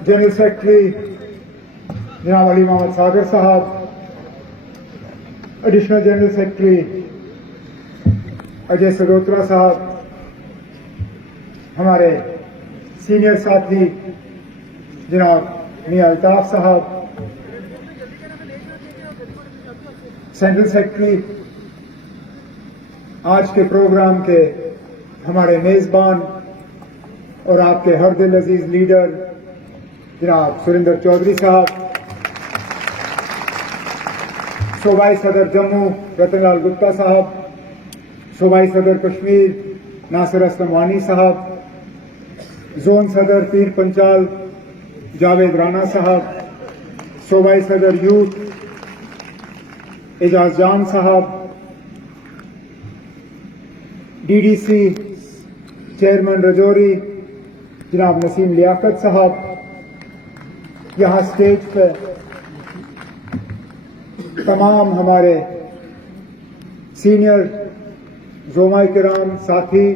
General secretary जनाब अली मोहम्मद सागर साहब, additional general secretary Ajay सगोत्रा साहब, हमारे सीनियर साथी जनाब मियां अल्ताफ साहब, सेंट्रल सेक्रेटरी, आज के प्रोग्राम के हमारे मेजबान और आपके हर दिल अजीज लीडर जनाब सुरेंद्र चौधरी साहब, सूबाई सदर जम्मू रतनलाल गुप्ता साहब, सूबाई सदर कश्मीर नासिर असलम वानी साहब, जोन सदर पीर पंचाल जावेद राना साहब, सूबाई सदर यूथ एजाज जान साहब, डीडीसी चेयरमैन रजौरी जनाब नसीम लियाकत साहब, यहाँ स्टेज पर तमाम हमारे सीनियर ज़ोमा किराम साथी,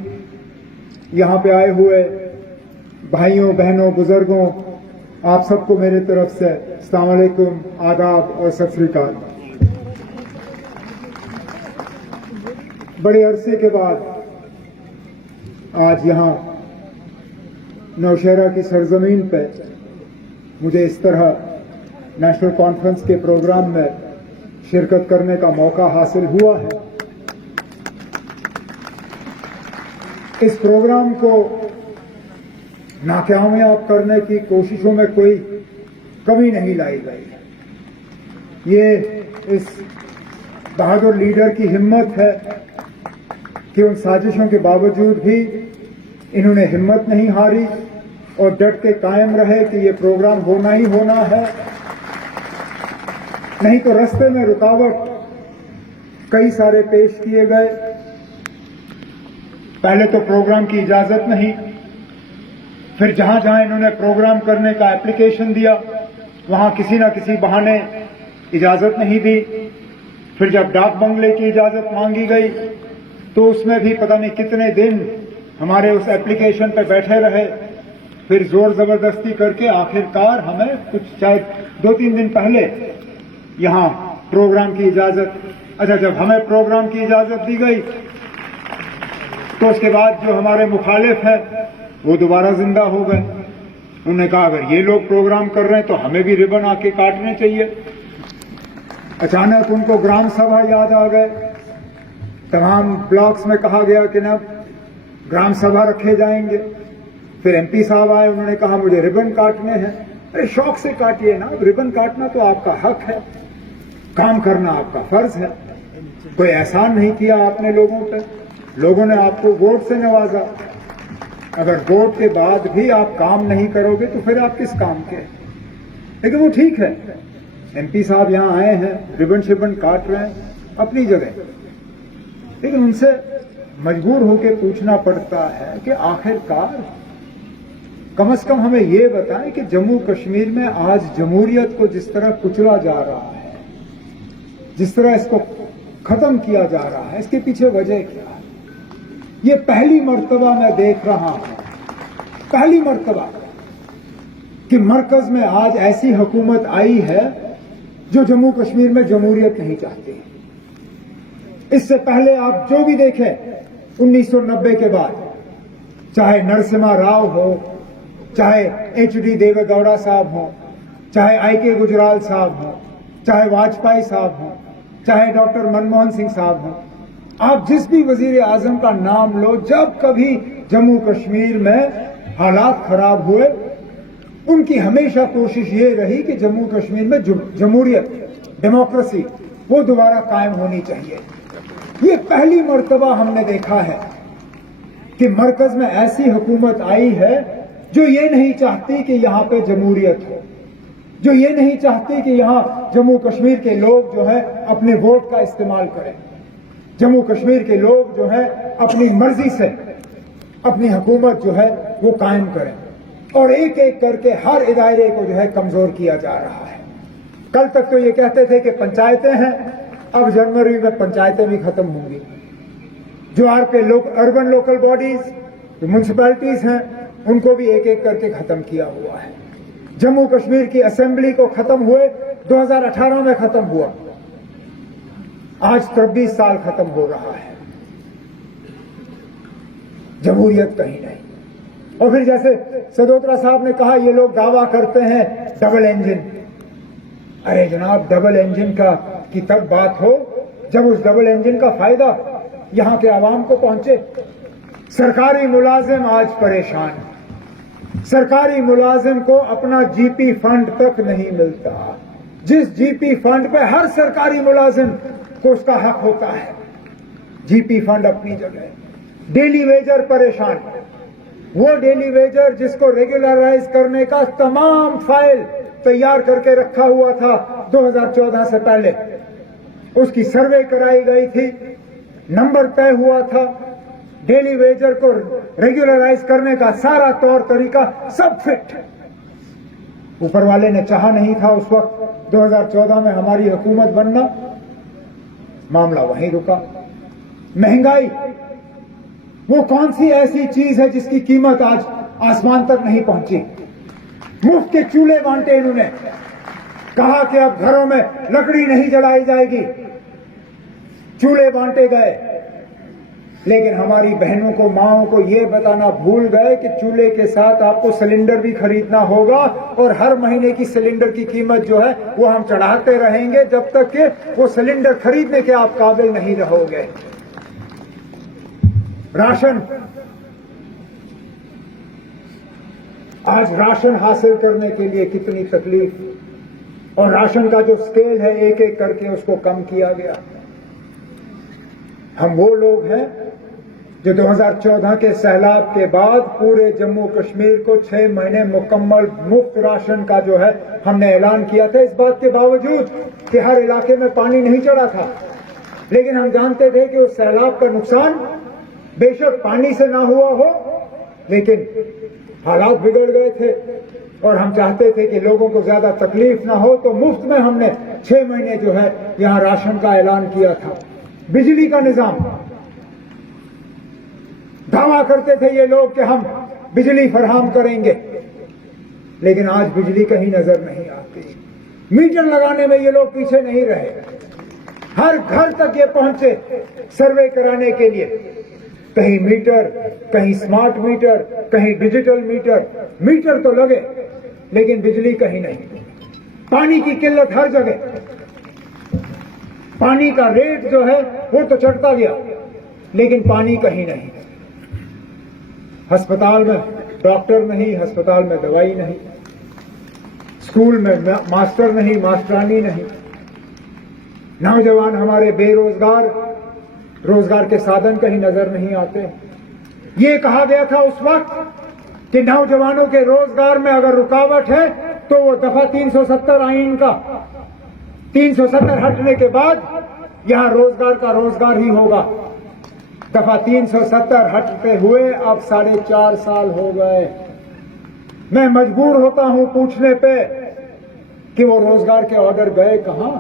यहाँ पे आए हुए भाइयों बहनों बुजुर्गों, आप सबको मेरे तरफ से अस्सलाम वालेकुम, आदाब और सत श्री अकाल। बड़े अरसे के बाद आज यहाँ नौशहरा की सरजमीन पर मुझे इस तरह नेशनल कॉन्फ्रेंस के प्रोग्राम में शिरकत करने का मौका हासिल हुआ है। इस प्रोग्राम को नाकामयाब करने की कोशिशों में कोई कमी नहीं लाई गई। ये इस बहादुर लीडर की हिम्मत है कि उन साजिशों के बावजूद भी इन्होंने हिम्मत नहीं हारी और डट के कायम रहे कि ये प्रोग्राम होना ही होना है। नहीं तो रास्ते में रुकावट कई सारे पेश किए गए। पहले तो प्रोग्राम की इजाजत नहीं, फिर जहां जहां इन्होंने प्रोग्राम करने का एप्लीकेशन दिया वहां किसी न किसी बहाने इजाजत नहीं दी। फिर जब डाक बंगले की इजाजत मांगी गई तो उसमें भी पता नहीं कितने दिन हमारे उस एप्लीकेशन पर बैठे रहे। फिर जोर जबरदस्ती करके आखिरकार हमें कुछ शायद 2-3 दिन पहले यहां प्रोग्राम की इजाजत, अच्छा जब हमें प्रोग्राम की इजाजत दी गई तो उसके बाद जो हमारे मुखालिफ हैं वो दोबारा जिंदा हो गए। उन्होंने कहा अगर ये लोग प्रोग्राम कर रहे हैं तो हमें भी रिबन आके काटने चाहिए। अचानक उनको ग्राम सभा याद आ गए। तमाम ब्लॉक्स में कहा गया कि ना ग्राम सभा रखे जाएंगे। फिर एमपी साहब आए, उन्होंने कहा मुझे रिबन काटने हैं। अरे शौक से काटिए ना, रिबन काटना तो आपका हक है, काम करना आपका फर्ज है। कोई एहसान नहीं किया आपने लोगों पे, लोगों ने आपको वोट से नवाजा। अगर वोट के बाद भी आप काम नहीं करोगे तो फिर आप किस काम के? लेकिन वो ठीक है, एमपी साहब यहां आए हैं, रिबन शिबन काट रहे हैं, अपनी जगह। लेकिन उनसे मजबूर होकर पूछना पड़ता है कि आखिरकार कम से कम हमें ये बताएं कि जम्मू कश्मीर में आज जमहूरियत को जिस तरह कुचला जा रहा है, जिस तरह इसको खत्म किया जा रहा है, इसके पीछे वजह क्या है? ये पहली मर्तबा मैं देख रहा हूं, पहली मर्तबा कि मरकज में आज ऐसी हुकूमत आई है जो जम्मू कश्मीर में जमहूरियत नहीं चाहती। इससे पहले आप जो भी देखें 1990 के बाद, चाहे नरसिम्हा राव हो, चाहे एचडी देवेगौड़ा साहब हो, चाहे आईके गुजराल साहब हो, चाहे वाजपेयी साहब हो, चाहे डॉक्टर मनमोहन सिंह साहब हो, आप जिस भी वजीर आजम का नाम लो, जब कभी जम्मू कश्मीर में हालात खराब हुए उनकी हमेशा कोशिश ये रही कि जम्मू कश्मीर में जमहूरियत, डेमोक्रेसी वो दोबारा कायम होनी चाहिए। ये पहली मर्तबा हमने देखा है कि मरकज में ऐसी हुकूमत आई है जो ये नहीं चाहती कि यहां पे जमहूरियत हो, जो ये नहीं चाहती कि यहां जम्मू कश्मीर के लोग जो है अपने वोट का इस्तेमाल करें, जम्मू कश्मीर के लोग जो है अपनी मर्जी से अपनी हुकूमत जो है वो कायम करें। और एक एक करके हर इदारे को जो है कमजोर किया जा रहा है। कल तक तो ये कहते थे कि पंचायतें हैं, अब जनवरी में पंचायतें भी खत्म होंगी। जो आपके अर्बन लोकल बॉडीज, म्यूनसिपैलिटीज हैं, उनको भी एक एक करके खत्म किया हुआ है। जम्मू कश्मीर की असेंबली को खत्म हुए 2018 में खत्म हुआ, आज 23 साल खत्म हो रहा है, जमहूरियत कहीं नहीं। और फिर जैसे सदोत्रा साहब ने कहा, ये लोग दावा करते हैं डबल इंजन। अरे जनाब, डबल इंजन की तब बात हो जब उस डबल इंजन का फायदा यहां के आवाम को पहुंचे। सरकारी मुलाजिम आज परेशान, सरकारी मुलाजिम को अपना जीपी फंड तक नहीं मिलता। जिस जीपी फंड पे हर सरकारी मुलाजिम को उसका हक होता है, जीपी फंड अपनी जगह। डेली वेजर परेशान, वो डेली वेजर जिसको रेगुलराइज करने का तमाम फाइल तैयार करके रखा हुआ था 2014 से पहले, उसकी सर्वे कराई गई थी, नंबर तय हुआ था, डेली वेजर को रेगुलराइज करने का सारा तौर तरीका सब फिट। ऊपर वाले ने चाहा नहीं था उस वक्त 2014 में हमारी हुकूमत बनना, मामला वहीं रुका। महंगाई, वो कौन सी ऐसी चीज है जिसकी कीमत आज आसमान तक नहीं पहुंची। मुफ्त के चूल्हे बांटे इन्होंने, कहा कि अब घरों में लकड़ी नहीं जलाई जाएगी, चूल्हे बांटे गए। लेकिन हमारी बहनों को, माओं को ये बताना भूल गए कि चूल्हे के साथ आपको सिलेंडर भी खरीदना होगा, और हर महीने की सिलेंडर की कीमत जो है वो हम चढ़ाते रहेंगे जब तक कि वो सिलेंडर खरीदने के आप काबिल नहीं रहोगे। राशन, आज राशन हासिल करने के लिए कितनी तकलीफ, और राशन का जो स्केल है एक एक करके उसको कम किया गया। हम वो लोग हैं जो 2014 के सैलाब के बाद पूरे जम्मू कश्मीर को 6 महीने मुकम्मल मुफ्त राशन का जो है हमने ऐलान किया था, इस बात के बावजूद कि हर इलाके में पानी नहीं चढ़ा था। लेकिन हम जानते थे कि उस सैलाब का नुकसान बेशक पानी से ना हुआ हो, लेकिन हालात बिगड़ गए थे और हम चाहते थे कि लोगों को ज्यादा तकलीफ ना हो, तो मुफ्त में हमने 6 महीने जो है यहां राशन का ऐलान किया था। बिजली का निजाम, दावा करते थे ये लोग कि हम बिजली फराहम करेंगे, लेकिन आज बिजली कहीं नजर नहीं आती। मीटर लगाने में ये लोग पीछे नहीं रहे, हर घर तक ये पहुंचे सर्वे कराने के लिए। कहीं मीटर, कहीं स्मार्ट मीटर, कहीं डिजिटल मीटर, मीटर तो लगे लेकिन बिजली कहीं नहीं। पानी की किल्लत हर जगह, पानी का रेट जो है वो तो चढ़ता गया, लेकिन पानी कहीं नहीं। अस्पताल में डॉक्टर नहीं, अस्पताल में दवाई नहीं, स्कूल में मास्टर नहीं, मास्टरानी नहीं। नौजवान हमारे बेरोजगार, रोजगार के साधन कहीं नजर नहीं आते। ये कहा गया था उस वक्त कि नौजवानों के रोजगार में अगर रुकावट है तो वो दफा 370 आईन का 370 हटने के बाद यहां रोजगार का रोजगार ही होगा। दफा 370 हटते हुए अब 4.5 साल हो गए। मैं मजबूर होता हूं पूछने पे कि वो रोजगार के ऑर्डर गए कहां?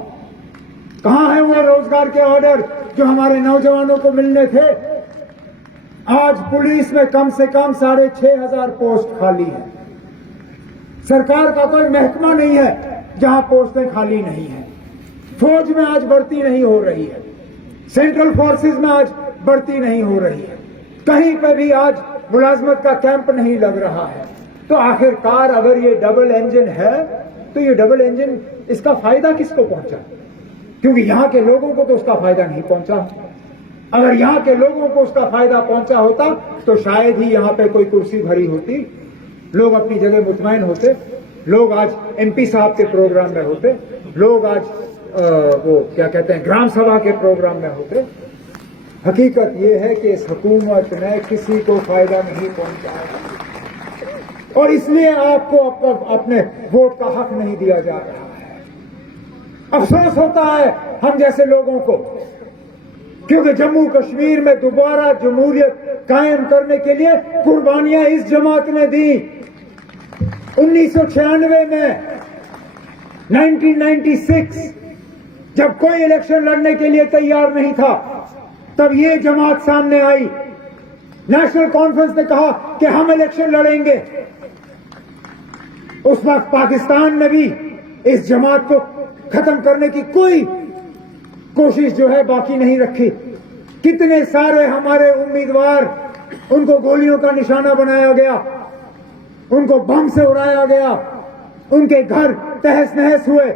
कहां है वो रोजगार के ऑर्डर जो हमारे नौजवानों को मिलने थे? आज पुलिस में कम से कम 6,500 पोस्ट खाली है। सरकार का कोई महकमा नहीं है जहां पोस्टें खाली नहीं है। फौज में आज भर्ती नहीं हो रही है, सेंट्रल फोर्सेस में आज भर्ती नहीं हो रही है, कहीं पर भी आज मुलाजमत का कैंप नहीं लग रहा है। तो आखिरकार अगर ये डबल इंजन है तो ये डबल इंजन, इसका फायदा किसको पहुंचा? क्योंकि यहां के लोगों को तो उसका फायदा नहीं पहुंचा। अगर यहां के लोगों को उसका फायदा पहुंचा होता तो शायद ही यहां पे कोई कुर्सी भरी होती, लोग अपनी जगह मुतमईन होते, लोग आज एमपी साहब के प्रोग्राम में होते, लोग आज वो क्या कहते हैं ग्राम सभा के प्रोग्राम में होते। हकीकत ये है कि इस हुकूमत ने किसी को फायदा नहीं पहुंचाया और इसलिए आपको अपने वोट का हक नहीं दिया जा रहा है। अफसोस होता है हम जैसे लोगों को, क्योंकि जम्मू कश्मीर में दोबारा जमहूरियत कायम करने के लिए कुर्बानियां इस जमात ने दी। 1996 में, 1996 जब कोई इलेक्शन लड़ने के लिए तैयार नहीं था, तब ये जमात सामने आई नेशनल कॉन्फ्रेंस ने कहा कि हम इलेक्शन लड़ेंगे। उस वक्त पाकिस्तान ने भी इस जमात को खत्म करने की कोई कोशिश जो है बाकी नहीं रखी। कितने सारे हमारे उम्मीदवार, उनको गोलियों का निशाना बनाया गया, उनको बम से उड़ाया गया, उनके घर तहस नहस हुए।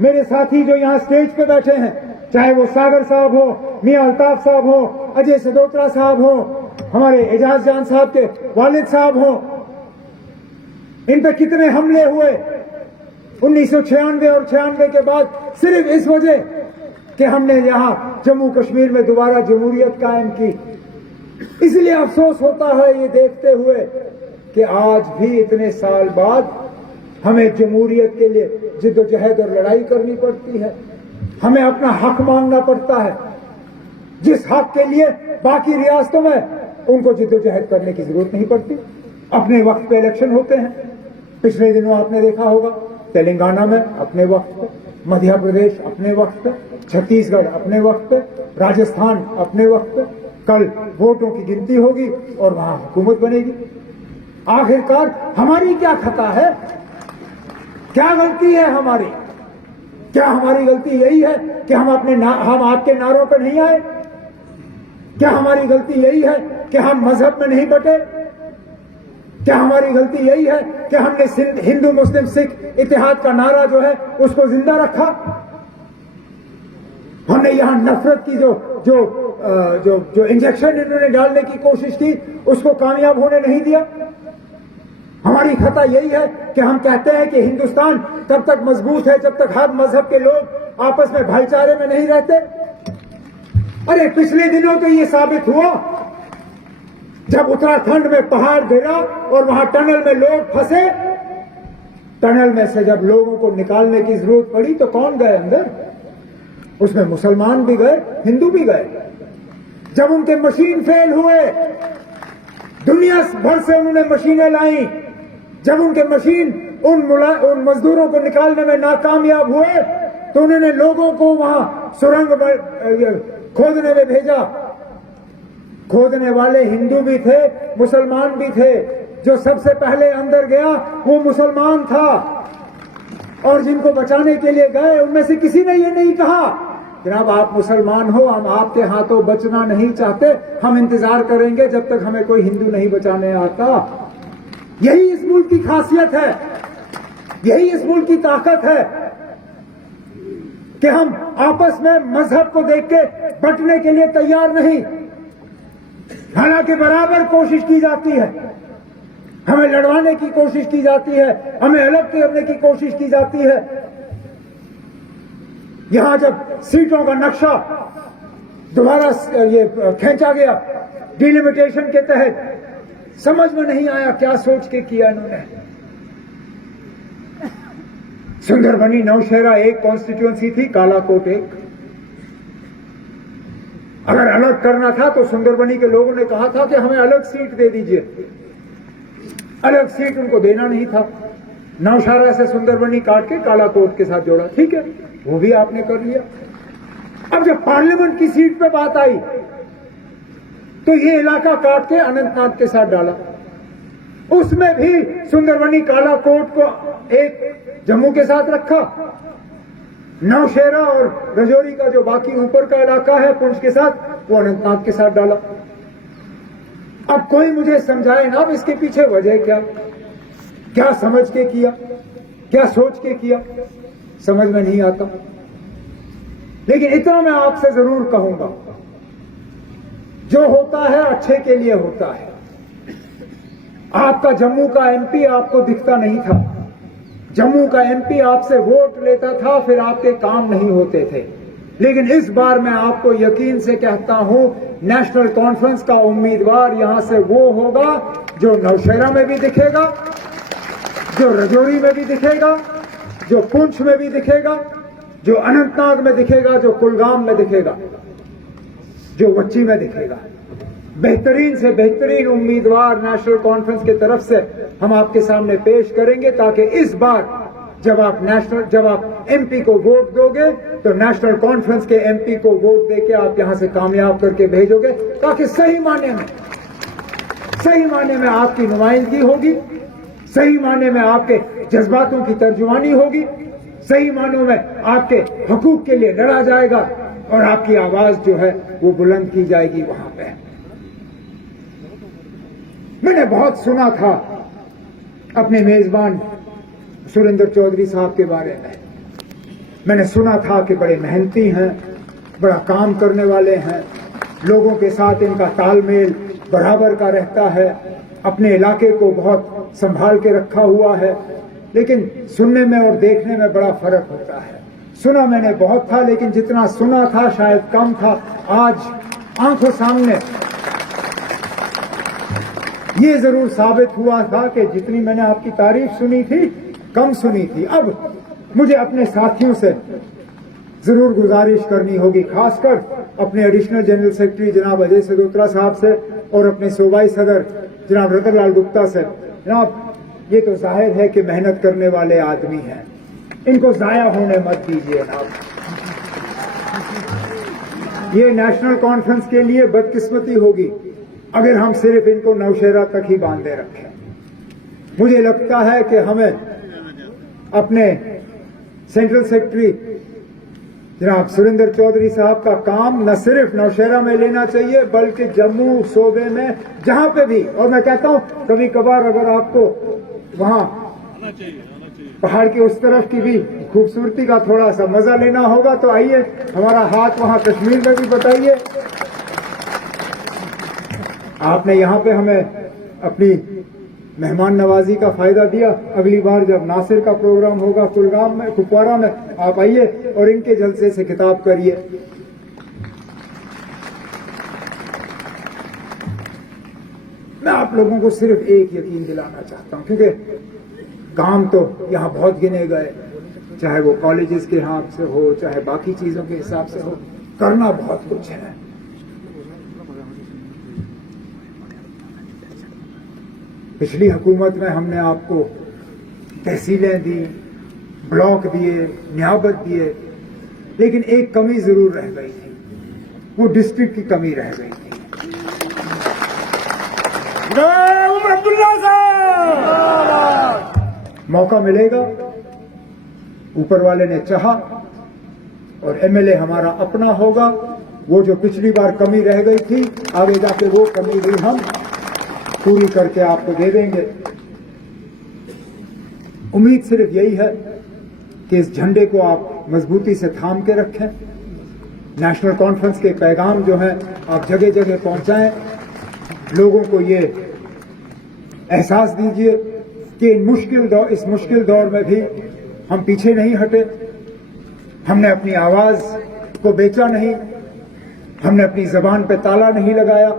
मेरे साथी जो यहां स्टेज पे बैठे हैं, चाहे वो सागर साहब हो, मियां अल्ताफ साहब हो, अजय सदोत्रा साहब हो, हमारे एजाज जान साहब के वालिद साहब हो, इन पे कितने हमले हुए 1996 और 96 के बाद, सिर्फ इस वजह कि हमने यहां जम्मू कश्मीर में दोबारा जमहूरियत कायम की। इसलिए अफसोस होता है ये देखते हुए कि आज भी इतने साल बाद हमें जमहूरियत के लिए जिद्दोजहद और लड़ाई करनी पड़ती है। हमें अपना हक मांगना पड़ता है, जिस हक के लिए बाकी रियासतों में उनको जिद्दोजहद करने की जरूरत नहीं पड़ती। अपने वक्त पे इलेक्शन होते हैं। पिछले दिनों आपने देखा होगा तेलंगाना में अपने वक्त पे, मध्य प्रदेश अपने वक्त पे, छत्तीसगढ़ अपने वक्त पे, राजस्थान अपने वक्त पे। कल वोटों की गिनती होगी और वहां हुकूमत बनेगी। आखिरकार हमारी क्या खता है? क्या गलती है हमारी? क्या हमारी गलती यही है कि हम आपके नारों पर नहीं आए? क्या हमारी गलती यही है कि हम मजहब में नहीं बटे? क्या हमारी गलती यही है कि हमने हिंदू मुस्लिम सिख इत्तेहाद का नारा जो है उसको जिंदा रखा? हमने यहां नफरत की जो इंजेक्शन इन्होंने डालने की कोशिश की उसको कामयाब होने नहीं दिया। हमारी खता यही है कि हम कहते हैं कि हिंदुस्तान तब तक मजबूत है जब तक हर मजहब के लोग आपस में भाईचारे में नहीं रहते। अरे पिछले दिनों तो ये साबित हुआ जब उत्तराखंड में पहाड़ गिरा और वहां टनल में लोग फंसे। टनल में से जब लोगों को निकालने की जरूरत पड़ी तो कौन गए अंदर? उसमें मुसलमान भी गए, हिंदू भी गए। जब उनके मशीन फेल हुए, दुनिया भर से उन्होंने मशीनें लाई, जब उनके मशीन उन मजदूरों को निकालने में नाकामयाब हुए तो उन्होंने लोगों को वहां सुरंग खोदने में भेजा। खोदने वाले हिंदू भी थे, मुसलमान भी थे। जो सबसे पहले अंदर गया वो मुसलमान था और जिनको बचाने के लिए गए उनमें से किसी ने ये नहीं कहा जनाब आप मुसलमान हो, हम आपके हाथों बचना नहीं चाहते, हम इंतजार करेंगे जब तक हमें कोई हिंदू नहीं बचाने आता। यही इस मुल्क की खासियत है, यही इस मुल्क की ताकत है कि हम आपस में मजहब को देख के बंटने के लिए तैयार नहीं। हालांकि बराबर कोशिश की जाती है, हमें लड़वाने की कोशिश की जाती है, हमें अलग करने की कोशिश की जाती है। यहां जब सीटों का नक्शा दोबारा ये खींचा गया डिलिमिटेशन के तहत, समझ में नहीं आया क्या सोच के किया इन्होंने। सुंदरबनी नौशहरा एक कॉन्स्टिट्यूएंसी थी, कालाकोट एक। अगर अलग करना था तो सुंदरबनी के लोगों ने कहा था कि हमें अलग सीट दे दीजिए। अलग सीट उनको देना नहीं था। नौशहरा से सुंदरबनी काट के कालाकोट के साथ जोड़ा, ठीक है, वो भी आपने कर लिया। अब जब पार्लियामेंट की सीट पे बात आई तो ये इलाका काट के अनंतनाग के साथ डाला। उसमें भी सुंदरबनी कालाकोट को एक जम्मू के साथ रखा। नौशहरा और रजौरी का जो बाकी ऊपर का इलाका है पुंछ के साथ, वो अनंतनाग के साथ डाला। अब कोई मुझे समझाए ना, अब इसके पीछे वजह क्या समझ के किया, क्या सोच के किया, समझ में नहीं आता। लेकिन इतना मैं आपसे जरूर कहूंगा, जो होता है अच्छे के लिए होता है। आपका जम्मू का एमपी आपको दिखता नहीं था, जम्मू का एमपी आपसे वोट लेता था, फिर आपके काम नहीं होते थे। लेकिन इस बार मैं आपको यकीन से कहता हूं, नेशनल कॉन्फ्रेंस का उम्मीदवार यहां से वो होगा जो नौशहरा में भी दिखेगा, जो रजौरी में भी दिखेगा, जो पुंछ में भी दिखेगा, जो अनंतनाग में दिखेगा, जो कुलगाम में दिखेगा, जो वच्ची में दिखेगा। बेहतरीन से बेहतरीन उम्मीदवार नेशनल कॉन्फ्रेंस की तरफ से हम आपके सामने पेश करेंगे, ताकि इस बार जब आप एमपी को वोट दोगे तो नेशनल कॉन्फ्रेंस के एमपी को वोट देके आप यहां से कामयाब करके भेजोगे, ताकि सही मायने में सही मायने में आपकी नुमाइंदगी होगी, सही मायने में आपके जज्बातों की तर्जुमानी होगी, सही मानों में आपके हकूक के लिए लड़ा जाएगा और आपकी आवाज जो है वो बुलंद की जाएगी वहां पे। मैंने बहुत सुना था अपने मेजबान सुरेंद्र चौधरी साहब के बारे में। मैंने सुना था कि बड़े मेहनती हैं, बड़ा काम करने वाले हैं, लोगों के साथ इनका तालमेल बराबर का रहता है, अपने इलाके को बहुत संभाल के रखा हुआ है। लेकिन सुनने में और देखने में बड़ा फर्क होता है। सुना मैंने बहुत था, लेकिन जितना सुना था शायद कम था। आज आंखों सामने ये जरूर साबित हुआ था कि जितनी मैंने आपकी तारीफ सुनी थी कम सुनी थी। अब मुझे अपने साथियों से जरूर गुजारिश करनी होगी, खासकर अपने एडिशनल जनरल सेक्रेटरी जनाब अजय सदोत्रा साहब से और अपने सूबाई सदर जनाब रतन लाल गुप्ता से। जनाब, ये तो जाहिर है कि मेहनत करने वाले आदमी हैं, इनको जाया होने मत दीजिए। जनाब, ये नेशनल कॉन्फ्रेंस के लिए बदकिस्मती होगी अगर हम सिर्फ इनको नौशहरा तक ही बांधे रखें। मुझे लगता है कि हमें अपने सेंट्रल सेक्रेटरी जनाब सुरेंद्र चौधरी साहब का काम न सिर्फ नौशहरा में लेना चाहिए बल्कि जम्मू सूबे में जहां पे भी, और मैं कहता हूं कभी कभार अगर आपको वहां पहाड़ की उस तरफ की भी खूबसूरती का थोड़ा सा मजा लेना होगा तो आइए, हमारा हाथ वहां कश्मीर में भी बताइए। आपने यहां पे हमें अपनी मेहमान नवाजी का फायदा दिया। अगली बार जब नासिर का प्रोग्राम होगा कुलगाम में, कुपवारा में, आप आइए और इनके जलसे से खिताब करिए। मैं आप लोगों को सिर्फ एक यकीन दिलाना चाहता हूं, क्योंकि काम तो यहां बहुत गिने गए, चाहे वो कॉलेजेस के हिसाब से हो, चाहे बाकी चीजों के हिसाब से हो, करना बहुत कुछ है। पिछली हुकूमत में हमने आपको तहसीलें दी, ब्लॉक दिए, नियाबत दिए, लेकिन एक कमी जरूर रह गई थी, वो डिस्ट्रिक्ट की कमी रह गई थी। मौका मिलेगा, ऊपर वाले ने चाहा और एमएलए हमारा अपना होगा। वो जो पिछली बार कमी रह गई थी, आगे जाके वो कमी भी हम पूरी करके आपको दे देंगे। उम्मीद सिर्फ यही है कि इस झंडे को आप मजबूती से थाम के रखें। नेशनल कॉन्फ्रेंस के पैगाम जो हैं आप जगह जगह पहुंचाएं, लोगों को ये एहसास दीजिए कि इस मुश्किल दौर में भी हम पीछे नहीं हटे, हमने अपनी आवाज को बेचा नहीं, हमने अपनी जबान पे ताला नहीं लगाया।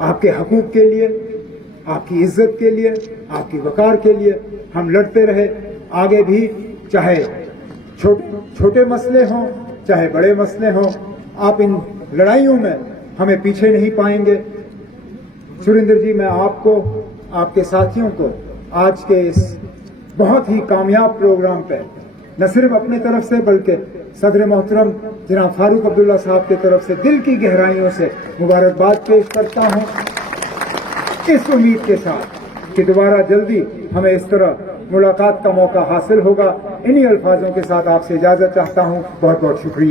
आपके हकूक के लिए, आपकी इज्जत के लिए, आपकी वकार के लिए हम लड़ते रहे। आगे भी चाहे छोटे मसले हों, चाहे बड़े मसले हों, आप इन लड़ाइयों में हमें पीछे नहीं पाएंगे। सुरेंद्र जी, मैं आपको, आपके साथियों को आज के इस बहुत ही कामयाब प्रोग्राम पे न सिर्फ अपने तरफ से बल्कि सदर मोहतरम जनाब फारूक अब्दुल्ला साहब की तरफ से दिल की गहराइयों से मुबारकबाद पेश करता हूं, इस उम्मीद के साथ कि दोबारा जल्दी हमें इस तरह मुलाकात का मौका हासिल होगा। इन्हीं अल्फाजों के साथ आपसे इजाजत चाहता हूं। बहुत बहुत शुक्रिया।